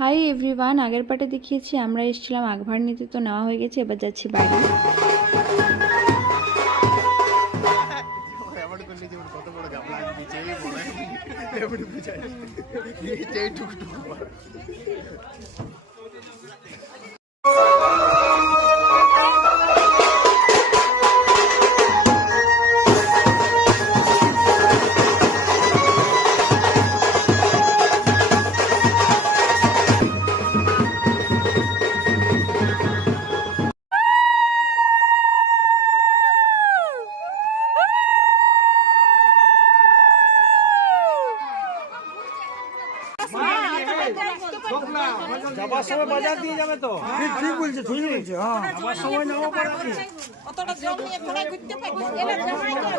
Hi everyone, আগের পার্টে দেখিয়েছি আমরা এসেছিলাম আগভার নিতে, তো নেওয়া হয়ে গেছে। এবার যাচ্ছি বাড়ি। যাবার সময় বাজার দিয়ে যাবে তো? ঠিক বলছে, ঠিক বলছে। হ্যাঁ, যাবার সময় নাও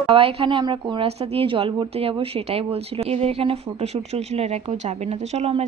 বাবা এখানে আমরা কোন রাস্তা দিয়ে জল ভরতে যাব সেটাই বলছিল। এদের এখানে ফটোশুট চলছিল, এরা কেউ যাবে না, তো চলো আমরা।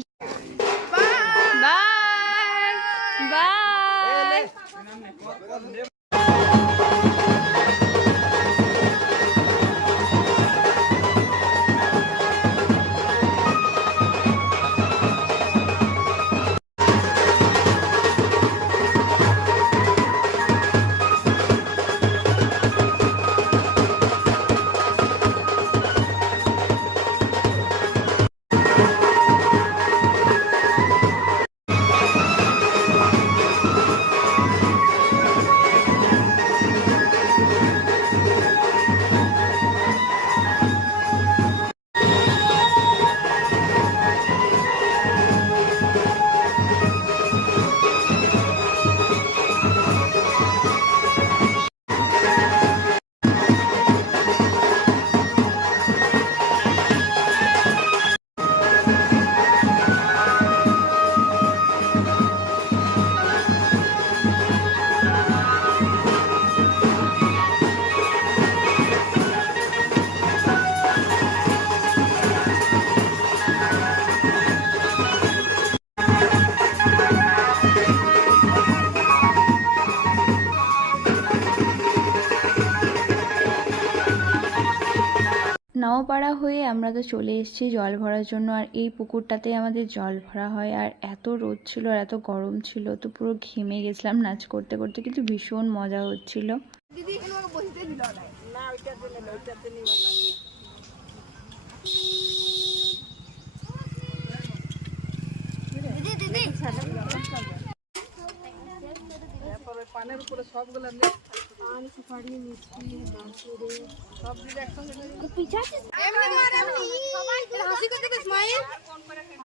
নাওপাড়া হয়ে আমরা তো চলে এসেছি জল ভরার জন্য। আর এই পুকুরটাতে আমাদের জল ভরা হয়। আর এত রোদ ছিল আর এত গরম ছিল, তো পুরো ঘেমে গেছিলাম নাচ করতে করতে, কিন্তু ভীষণ মজা হচ্ছিল। পানের উপরে সবগুলো পান, সুপারি, মিষ্টি, বাঁশুড়ি সব দিলে একসঙ্গে।